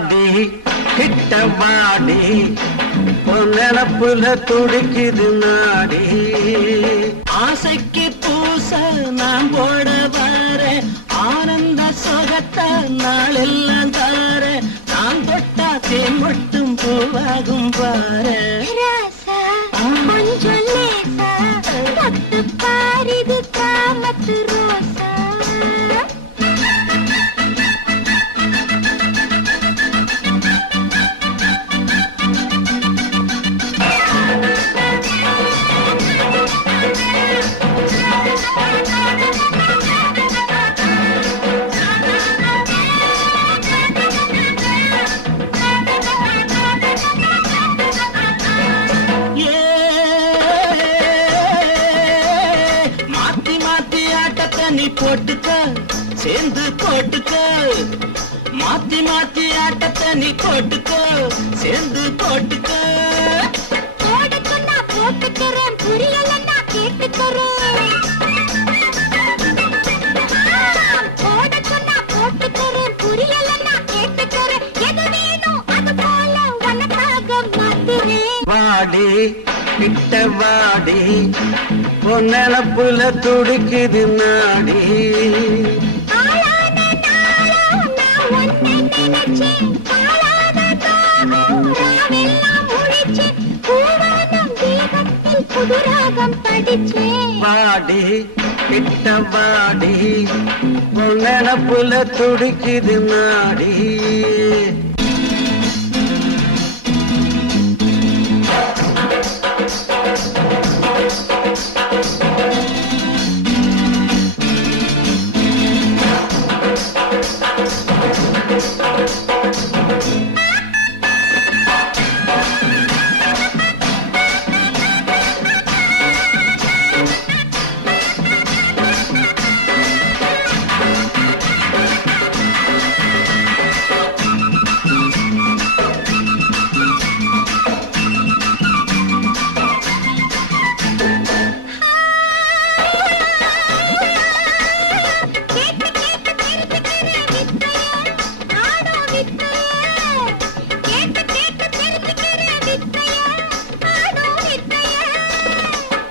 வாடி கிட்ட வாடி பொன்னப்புல துடிக்குது நாடி ஆசைக்கு பூச நான் போட வர ஆனந்த சொகத்த நாளெல்லாம் தார நான் தொட்டா தேன் மட்டும் பூவாகும் பாரு கொஞ்சம் லேசா தொட்டு பாரிது காமத்து ரோசா நீ போட்டுக்க சேர்ந்து போட்டுக்க மாத்தி மாத்தி ஆட்டத்தை நீ போட்டுக்க சேர்ந்து போட்டுக்க போட்டுக்கன்னா போட்டுக்கிறேன் புரியலன்னா கேட்டுக்கிறேன் போட்டுக்கன்னா போட்டுக்கிறேன் புரியலன்னா கேட்டுக்கிறேன் எது வேணும் அது போல உனக்காக மாத்துறேன் வாடி கிட்ட வாடி பொன்னப்புல துடிக்குது நாடி வாடி கிட்ட வாடி பொன்னப்புல துடிக்குது நாடி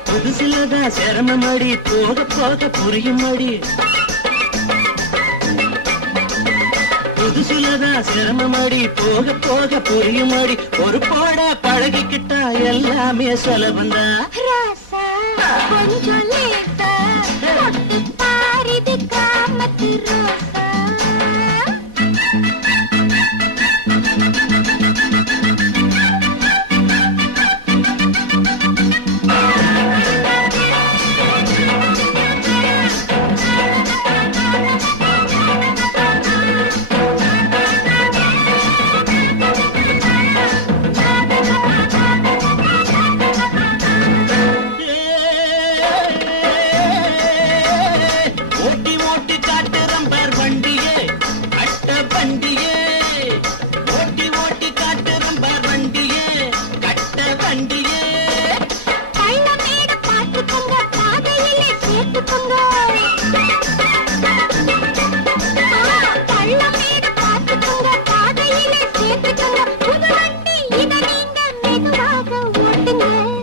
புதுசிலதான் சிரமமடி போக போக புரியுமடி புதுசிலதான் சிரமமடி போக போக புரியுமடி ஒரு போட பழகிக்கிட்டா எல்லாமே சுலபந்தா கொஞ்சம் லேசா தொட்டு பாரிது காமத்து ரோசா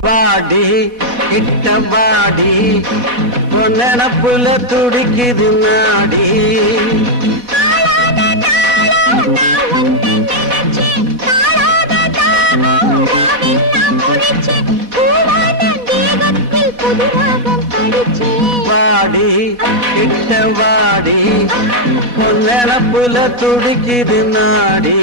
வாடி கிட்ட வாடி பொன்னப்புல துடிக்குது நாடி வாடி கிட்ட வாடி பொன்னப்புல துடிக்குது நாடி